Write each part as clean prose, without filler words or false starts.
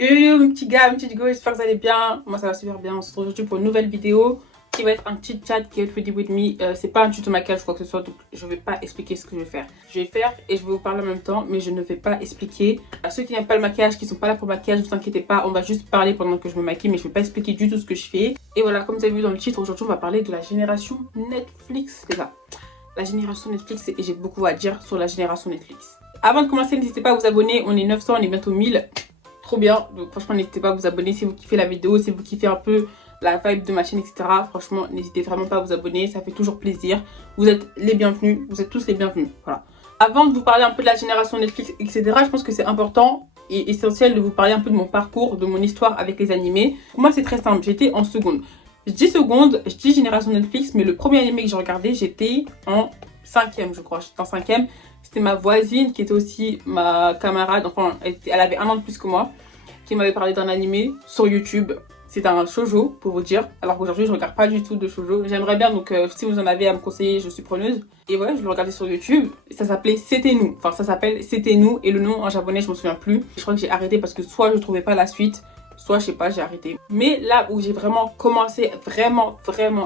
Yo yo yo mes petits gars, mes petites go, j'espère que vous allez bien. Moi ça va super bien. On se retrouve aujourd'hui pour une nouvelle vidéo qui va être un petit chat Get Ready With Me. C'est pas un tuto maquillage ou quoi que ce soit, donc je vais pas expliquer ce que je vais faire. Je vais faire et je vais vous parler en même temps, mais je ne vais pas expliquer. À ceux qui n'aiment pas le maquillage, qui sont pas là pour le maquillage, ne vous inquiétez pas, on va juste parler pendant que je me maquille, mais je vais pas expliquer du tout ce que je fais. Et voilà, comme vous avez vu dans le titre, aujourd'hui on va parler de la génération Netflix, les gars. La génération Netflix, et j'ai beaucoup à dire sur la génération Netflix. Avant de commencer, n'hésitez pas à vous abonner, on est 900, on est bientôt 1000. Trop bien, donc franchement n'hésitez pas à vous abonner si vous kiffez la vidéo, si vous kiffez un peu la vibe de ma chaîne, etc. Franchement n'hésitez vraiment pas à vous abonner, ça fait toujours plaisir. Vous êtes les bienvenus, vous êtes tous les bienvenus, voilà. Avant de vous parler un peu de la génération Netflix, etc., je pense que c'est important et essentiel de vous parler un peu de mon parcours, de mon histoire avec les animés. Pour moi c'est très simple, j'étais en seconde. Je dis seconde, je dis génération Netflix, mais le premier animé que j'ai regardé, j'étais en 5e, je crois, j'étais en 5e. C'était ma voisine qui était aussi ma camarade, enfin elle avait 1 an de plus que moi, qui m'avait parlé d'un animé sur YouTube. C'est un shoujo pour vous dire, alors qu'aujourd'hui je regarde pas du tout de shoujo. J'aimerais bien, donc si vous en avez à me conseiller, je suis preneuse. Et ouais, je le regardais sur YouTube, et ça s'appelait C'était nous, enfin ça s'appelle C'était nous, et le nom en japonais je me souviens plus. Je crois que j'ai arrêté parce que soit je trouvais pas la suite, soit je sais pas, j'ai arrêté. Mais là où j'ai vraiment commencé vraiment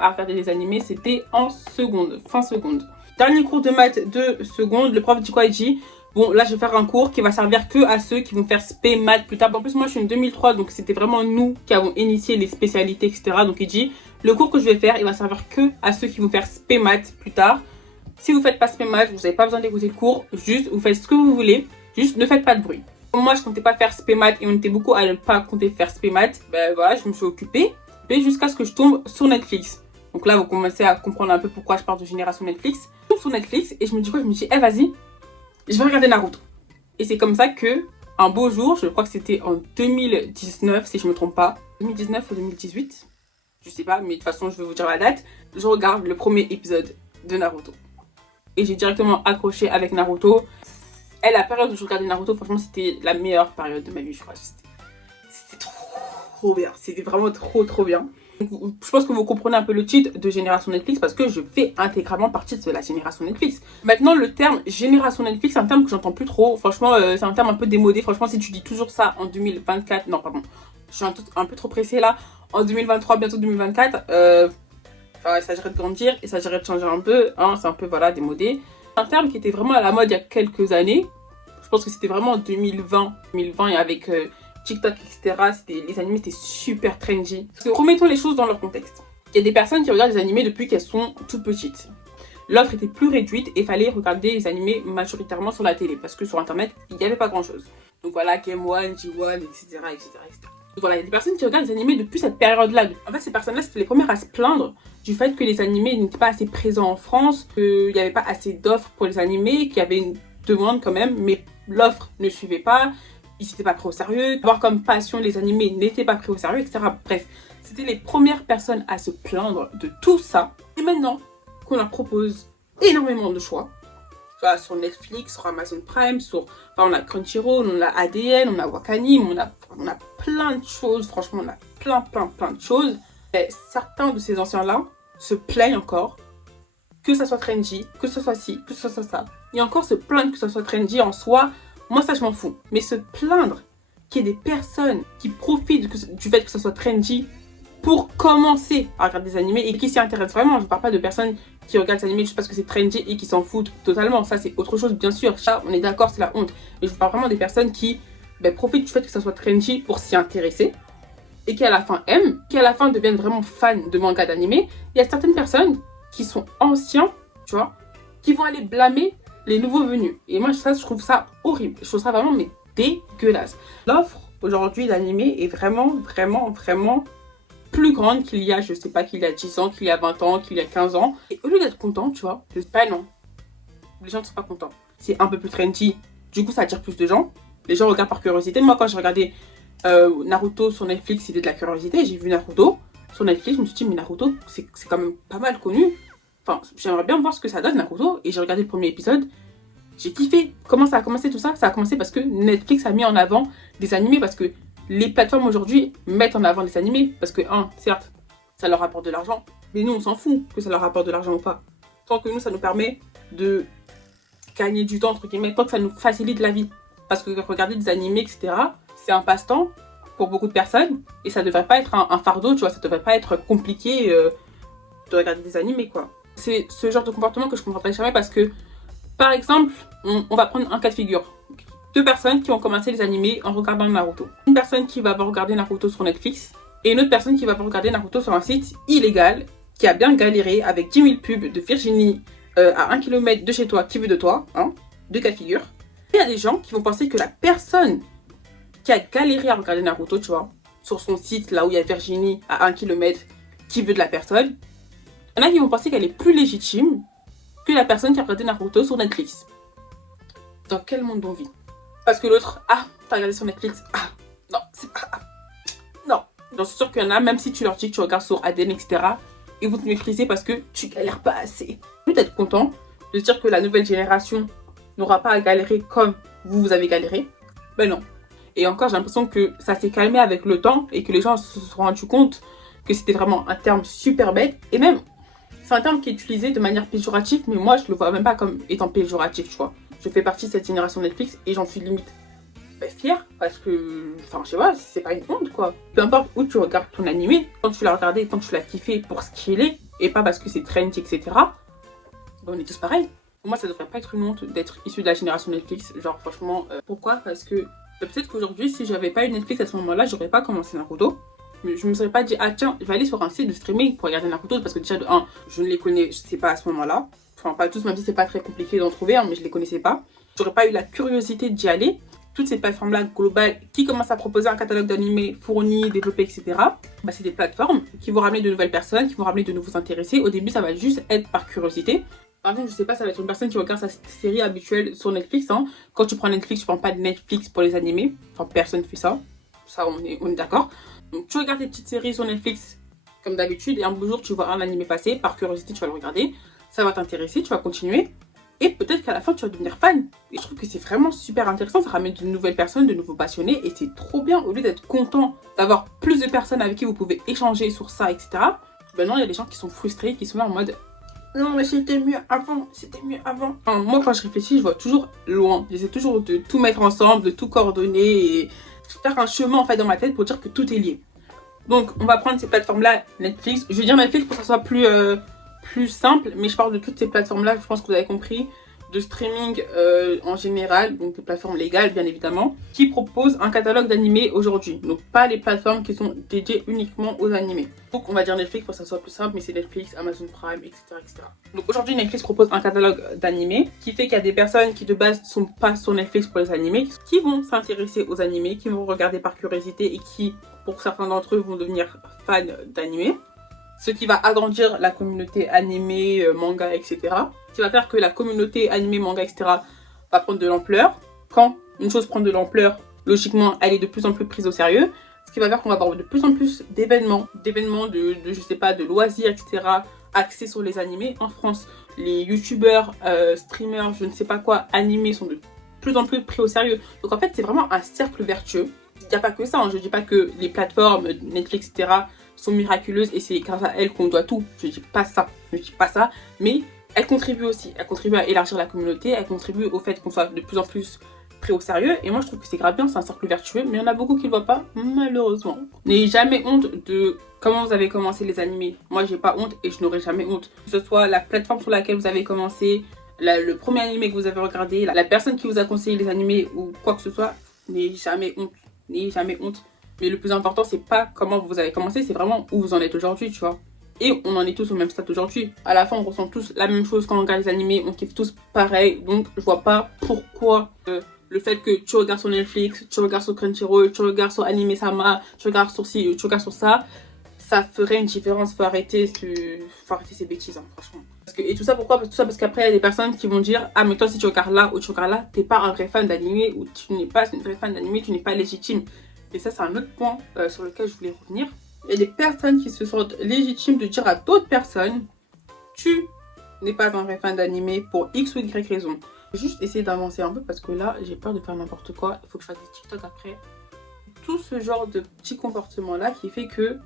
à regarder les animés, c'était en seconde, fin seconde. Dernier cours de maths de seconde, le prof dit quoi? Il dit bon, là je vais faire un cours qui va servir que à ceux qui vont faire spé maths plus tard. En plus moi je suis en 2003, donc c'était vraiment nous qui avons initié les spécialités, etc. Donc il dit le cours que je vais faire, il va servir que à ceux qui vont faire spé maths plus tard. Si vous faites pas spé maths, vous n'avez pas besoin d'écouter le cours, juste vous faites ce que vous voulez, juste ne faites pas de bruit. Moi je comptais pas faire spé maths et on était beaucoup à ne pas compter faire spé maths. Ben voilà, je me suis occupée jusqu'à ce que je tombe sur Netflix. Donc là vous commencez à comprendre un peu pourquoi je parle de génération Netflix. Je tombe sur Netflix et je me dis quoi? Je me dis eh vas-y, je vais regarder Naruto. Et c'est comme ça que, un beau jour, je crois que c'était en 2019, si je me trompe pas, 2019 ou 2018, je sais pas, mais de toute façon, je vais vous dire la date, je regarde le premier épisode de Naruto. Et j'ai directement accroché avec Naruto. Et la période où je regardais Naruto, franchement, c'était la meilleure période de ma vie, je crois. C'était trop bien, c'était vraiment trop bien. Je pense que vous comprenez un peu le titre de génération Netflix parce que je fais intégralement partie de la génération Netflix. Maintenant, le terme génération Netflix, c'est un terme que j'entends plus trop. Franchement, c'est un terme un peu démodé. Franchement, si tu dis toujours ça en 2024, non, pardon, je suis un peu trop pressée là. En 2023, bientôt 2024, il s'agirait de grandir, il s'agirait de changer un peu. Hein, c'est un peu, voilà, démodé. Un terme qui était vraiment à la mode il y a quelques années. Je pense que c'était vraiment en 2020 et avec TikTok, etc. Les animés étaient super trendy. Parce que remettons les choses dans leur contexte. Il y a des personnes qui regardent les animés depuis qu'elles sont toutes petites. L'offre était plus réduite et fallait regarder les animés majoritairement sur la télé. Parce que sur internet, il n'y avait pas grand chose. Donc voilà, Game One, G1, etc. Donc voilà, il y a des personnes qui regardent les animés depuis cette période-là. En fait, ces personnes-là, c'était les premières à se plaindre du fait que les animés n'étaient pas assez présents en France, qu'il n'y avait pas assez d'offres pour les animés, qu'il y avait une demande quand même, mais l'offre ne suivait pas. Ils n'étaient pas pris au sérieux, avoir comme passion les animés n'étaient pas pris au sérieux, etc. Bref, c'était les premières personnes à se plaindre de tout ça. Et maintenant qu'on leur propose énormément de choix, soit sur Netflix, sur Amazon Prime, on a Crunchyroll, on a ADN, on a Wakanim, on a plein de choses, franchement on a plein de choses. Et certains de ces anciens-là se plaignent encore que ça soit trendy, que ce soit ci, que ce soit ça. Et encore se plaindre que ça soit trendy en soi, moi ça je m'en fous. Mais se plaindre qu'il y ait des personnes qui profitent du fait que ça soit trendy pour commencer à regarder des animés et qui s'y intéressent vraiment. Je ne parle pas de personnes qui regardent des animés juste parce que c'est trendy et qui s'en foutent totalement. Ça c'est autre chose bien sûr. Ça on est d'accord, c'est la honte. Mais je parle vraiment des personnes qui profitent du fait que ça soit trendy pour s'y intéresser et qui à la fin aiment, qui à la fin deviennent vraiment fans de mangas d'animés. Il y a certaines personnes qui sont anciens, tu vois, qui vont aller blâmer les nouveaux venus. Et moi, ça, je trouve ça horrible. Je trouve ça vraiment mais dégueulasse. L'offre aujourd'hui d'animé est vraiment plus grande qu'il y a, je sais pas, qu'il y a 10 ans, qu'il y a 20 ans, qu'il y a 15 ans. Et au lieu d'être content, tu vois, non. Les gens ne sont pas contents. C'est un peu plus trendy. Du coup, ça attire plus de gens. Les gens regardent par curiosité. Moi, quand j'ai regardé Naruto sur Netflix, c'était de la curiosité. J'ai vu Naruto sur Netflix. Je me suis dit, mais Naruto, c'est quand même pas mal connu. Enfin, j'aimerais bien voir ce que ça donne, Naruto. Et j'ai regardé le premier épisode. J'ai kiffé. Comment ça a commencé tout ça? Ça a commencé parce que Netflix a mis en avant des animés. Parce que les plateformes aujourd'hui mettent en avant des animés. Parce que, certes, ça leur rapporte de l'argent. Mais nous, on s'en fout que ça leur rapporte de l'argent ou pas. Tant que nous, ça nous permet de gagner du temps, entre guillemets. Tant que ça nous facilite la vie. Parce que regarder des animés, etc., c'est un passe-temps. pour beaucoup de personnes et ça devrait pas être un fardeau, tu vois, ça devrait pas être compliqué de regarder des animés, quoi. C'est ce genre de comportement que je comprendrai jamais parce que, par exemple, on va prendre un cas de figure. Deux personnes qui ont commencé les animés en regardant Naruto. Une personne qui va regarder Naruto sur Netflix et une autre personne qui va regarder Naruto sur un site illégal qui a bien galéré avec 10 000 pubs de Virginie à 1 km de chez toi qui veut de toi, hein, deux cas de figure. Il y a des gens qui vont penser que la personne qui a galéré à regarder Naruto, tu vois, sur son site là où il y a Virginie à 1 km qui veut de la personne, il y en a qui vont penser qu'elle est plus légitime que la personne qui a regardé Naruto sur Netflix. Dans quel monde on vit? Parce que l'autre, ah, t'as regardé sur Netflix, ah, non, c'est pas, ah, non. J'en suis sûre qu'il y en a, même si tu leur dis que tu regardes sur ADN, etc., ils vont te mépriser parce que tu galères pas assez. Au lieu d'être content de se dire que la nouvelle génération n'aura pas à galérer comme vous avez galéré, ben non. Et encore, j'ai l'impression que ça s'est calmé avec le temps et que les gens se sont rendus compte que c'était vraiment un terme super bête. Et même, c'est un terme qui est utilisé de manière péjorative, mais moi, je le vois même pas comme étant péjoratif, tu vois. Je fais partie de cette génération Netflix et j'en suis limite fière parce que, enfin, je sais pas, c'est pas une honte, quoi. Peu importe où tu regardes ton animé, quand tu l'as regardé, quand tu l'as kiffé pour ce qu'il est et pas parce que c'est trendy, etc., ben, on est tous pareils. Pour moi, ça devrait pas être une honte d'être issu de la génération Netflix. Genre, franchement, pourquoi? Parce que peut-être qu'aujourd'hui, si j'avais pas eu Netflix à ce moment-là, j'aurais pas commencé Naruto. Mais je me serais pas dit, ah tiens, je vais aller sur un site de streaming pour regarder Naruto parce que déjà, de 1, je ne les connais, je sais pas à ce moment-là. Enfin, pas tous, même si c'est pas très compliqué d'en trouver, hein, mais je les connaissais pas. J'aurais pas eu la curiosité d'y aller. Toutes ces plateformes-là globales qui commencent à proposer un catalogue d'animés fourni, développé, etc. Bah, c'est des plateformes qui vont ramener de nouvelles personnes, qui vont ramener de nouveaux intéressés. Au début, ça va juste être par curiosité. Par exemple, je sais pas, ça va être une personne qui regarde sa série habituelle sur Netflix. Hein. Quand tu prends Netflix, tu prends pas de Netflix pour les animés. Enfin, personne fait ça. Ça, on est d'accord. Donc, tu regardes tes petites séries sur Netflix comme d'habitude et un beau jour, tu vois un animé passer. Par curiosité, tu vas le regarder. Ça va t'intéresser, tu vas continuer. Et peut-être qu'à la fin, tu vas devenir fan. Et je trouve que c'est vraiment super intéressant. Ça ramène de nouvelles personnes, de nouveaux passionnés. Et c'est trop bien. Au lieu d'être content d'avoir plus de personnes avec qui vous pouvez échanger sur ça, etc. Ben non, il y a des gens qui sont frustrés, qui sont là en mode non, mais c'était mieux avant, c'était mieux avant. Enfin, moi, quand je réfléchis, je vois toujours loin. J'essaie toujours de tout mettre ensemble, de tout coordonner et faire un chemin en fait dans ma tête pour dire que tout est lié. Donc, on va prendre ces plateformes-là, Netflix. Je vais dire Netflix pour que ça soit plus simple, mais je parle de toutes ces plateformes-là, je pense que vous avez compris, de streaming en général, donc des plateformes légales bien évidemment, qui proposent un catalogue d'animés aujourd'hui. Donc pas les plateformes qui sont dédiées uniquement aux animés. Donc on va dire Netflix pour que ça soit plus simple, mais c'est Netflix, Amazon Prime, etc. etc. Donc aujourd'hui Netflix propose un catalogue d'animés qui fait qu'il y a des personnes qui de base sont pas sur Netflix pour les animés, qui vont s'intéresser aux animés, qui vont regarder par curiosité et qui, pour certains d'entre eux, vont devenir fans d'animés. Ce qui va agrandir la communauté animée, manga, etc. Ce qui va faire que la communauté animée, manga, etc. va prendre de l'ampleur. Quand une chose prend de l'ampleur, logiquement, elle est de plus en plus prise au sérieux. Ce qui va faire qu'on va avoir de plus en plus d'événements je sais pas, de loisirs, etc. axés sur les animés. En France, les youtubeurs, streamers, je ne sais pas quoi, animés sont de plus en plus pris au sérieux. Donc en fait, c'est vraiment un cercle vertueux. Il n'y a pas que ça, hein. Je ne dis pas que les plateformes, Netflix, etc. sont miraculeuses et c'est grâce à elles qu'on doit tout. Je dis pas ça, mais elles contribuent aussi. Elles contribuent à élargir la communauté, elles contribuent au fait qu'on soit de plus en plus pris au sérieux. Et moi je trouve que c'est grave bien, c'est un cercle vertueux, mais il y en a beaucoup qui le voient pas, malheureusement. N'ayez jamais honte de comment vous avez commencé les animés. Moi j'ai pas honte et je n'aurai jamais honte. Que ce soit la plateforme sur laquelle vous avez commencé, le premier animé que vous avez regardé, la personne qui vous a conseillé les animés ou quoi que ce soit, n'ayez jamais honte. N'ayez jamais honte. Mais le plus important, c'est pas comment vous avez commencé, c'est vraiment où vous en êtes aujourd'hui, tu vois. Et on en est tous au même stade aujourd'hui. À la fin, on ressent tous la même chose quand on regarde les animés, on kiffe tous pareil. Donc, je vois pas pourquoi le fait que tu regardes sur Netflix, tu regardes sur Crunchyroll, tu regardes sur Anime Sama, tu regardes sur ci, tu regardes sur ça, ça ferait une différence. Faut arrêter ces bêtises, hein, franchement. Et tout ça, pourquoi? Tout ça parce qu'après, il y a des personnes qui vont dire ah, mais toi, si tu regardes là ou tu regardes là, t'es pas un vrai fan d'animé ou tu n'es pas une vraie fan d'animé, tu n'es pas légitime. Et ça, c'est un autre point sur lequel je voulais revenir. Il y a des personnes qui se sentent légitimes de dire à d'autres personnes tu n'es pas un vrai fan d'animé pour X ou Y raison. Je vais juste essayer d'avancer un peu parce que là, j'ai peur de faire n'importe quoi. Il faut que je fasse des TikTok après. Tout ce genre de petits comportements-là qui fait que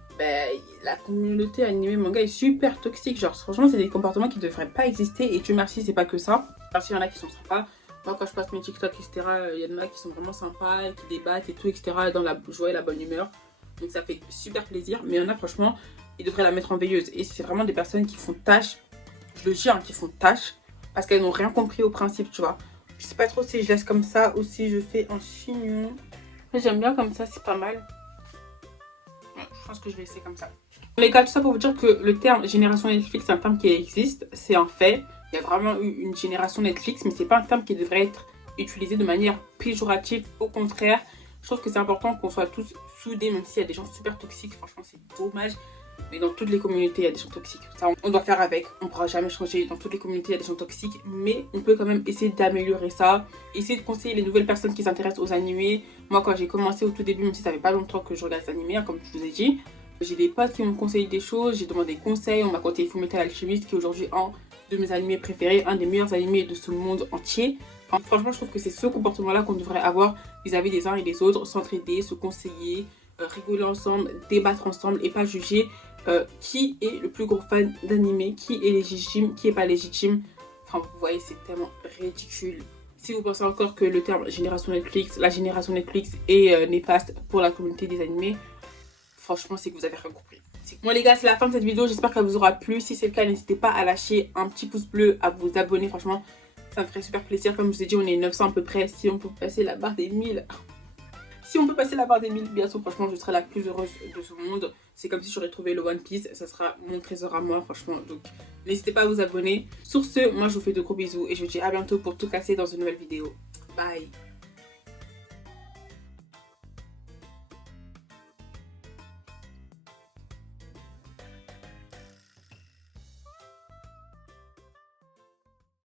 la communauté animée manga est super toxique. Genre, franchement, c'est des comportements qui ne devraient pas exister. Et Dieu merci, c'est pas que ça. Parce qu'il y en a qui sont sympas. Moi, quand je passe mes TikTok, etc., il y en a qui sont vraiment sympas, qui débattent et tout, etc., dans la joie et la bonne humeur. Donc ça fait super plaisir. Mais il y en a, franchement, ils devraient la mettre en veilleuse. Et c'est vraiment des personnes qui font tâche, je le dis, hein, qui font tâche, parce qu'elles n'ont rien compris au principe, tu vois. Je sais pas trop si je laisse comme ça ou si je fais un chignon. J'aime bien comme ça, c'est pas mal. Ouais, je pense que je vais laisser comme ça. Les gars, tout ça pour vous dire que le terme génération Netflix, c'est un terme qui existe, c'est un fait. Il y a vraiment eu une génération Netflix, mais c'est pas un terme qui devrait être utilisé de manière péjorative. Au contraire, je trouve que c'est important qu'on soit tous soudés, même s'il y a des gens super toxiques. Franchement, c'est dommage. Mais dans toutes les communautés, il y a des gens toxiques. Ça, on doit faire avec. On ne pourra jamais changer. Dans toutes les communautés, il y a des gens toxiques. Mais on peut quand même essayer d'améliorer ça. Essayer de conseiller les nouvelles personnes qui s'intéressent aux animés. Moi, quand j'ai commencé au tout début, même si ça fait pas longtemps que je regarde les animés, hein, comme je vous ai dit, j'ai des potes qui m'ont conseillé des choses. J'ai demandé des conseils. On m'a conseillé Fullmetal Alchemist, qui est aujourd'hui un de mes animés préférés, un des meilleurs animés de ce monde entier. Enfin, franchement, je trouve que c'est ce comportement-là qu'on devrait avoir vis-à-vis des uns et des autres. S'entraider, se conseiller, rigoler ensemble, débattre ensemble et pas juger qui est le plus gros fan d'anime, qui est légitime, qui est pas légitime. Enfin, vous voyez, c'est tellement ridicule. Si vous pensez encore que le terme génération Netflix, la génération Netflix est néfaste pour la communauté des animés, franchement, c'est que vous avez rien compris. Bon les gars, c'est la fin de cette vidéo, j'espère qu'elle vous aura plu. Si c'est le cas, n'hésitez pas à lâcher un petit pouce bleu, à vous abonner, franchement, ça me ferait super plaisir. Comme je vous ai dit, on est 900 à peu près, si on peut passer la barre des 1000. Si on peut passer la barre des 1000 bientôt, franchement, je serai la plus heureuse de ce monde. C'est comme si j'aurais trouvé le One Piece, ça sera mon trésor à moi, franchement. Donc, n'hésitez pas à vous abonner. Sur ce, moi, je vous fais de gros bisous et je vous dis à bientôt pour tout casser dans une nouvelle vidéo. Bye!